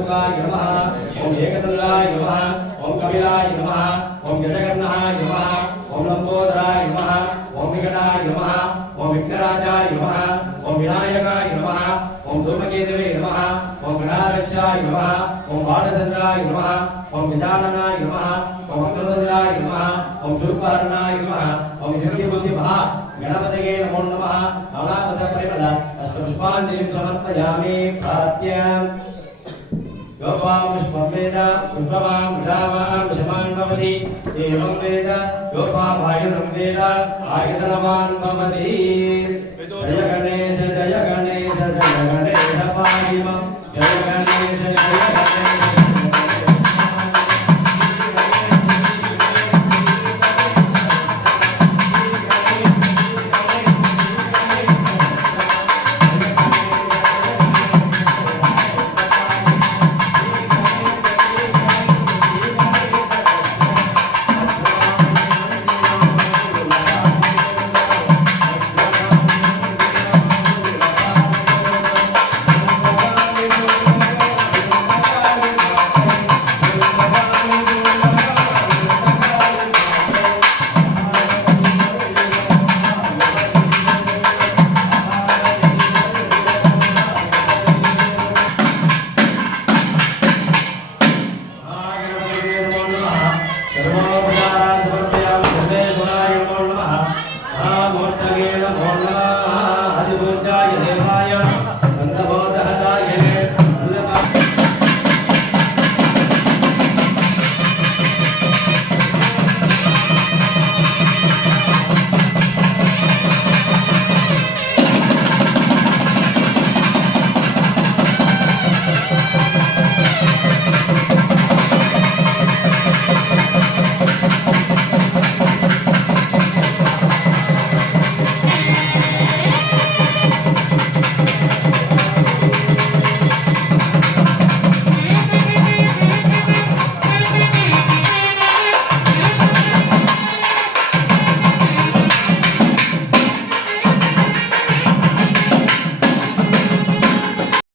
चतुर्मुखाय नमः ओम एकदंडाय नमः ओम कपिलाय नमः ओम गजकर्णहाय नमः ओम लंबोदराय नमः ओम विकटाय नमः ओम विघ्नराजाय नमः ओम विनायकाय नमः ओम धूमकेतवे नमः ओम गणाध्यक्षाय नमः ओम बालचंद्राय नमः ओम गजाननाय नमः ओम अग्रवज्राय नमः ओम शूर्पहरणाय नमः ओम सिद्धिबुद्धिमहा गणपतये नमो नमः नवनाथ परिमल अष्टपुष्पाञ्जलिं समर्पयामि प्रार्थ्याम् योपां पुष्पं वेद पुष्पवां मृषावां विषमान् भवति एवं वेद योपाम् आयुधं वेद आयुधनवान् भवति जय गणेश जय गणेश जय गणेश पाहि मां जय गणेश जय गणेश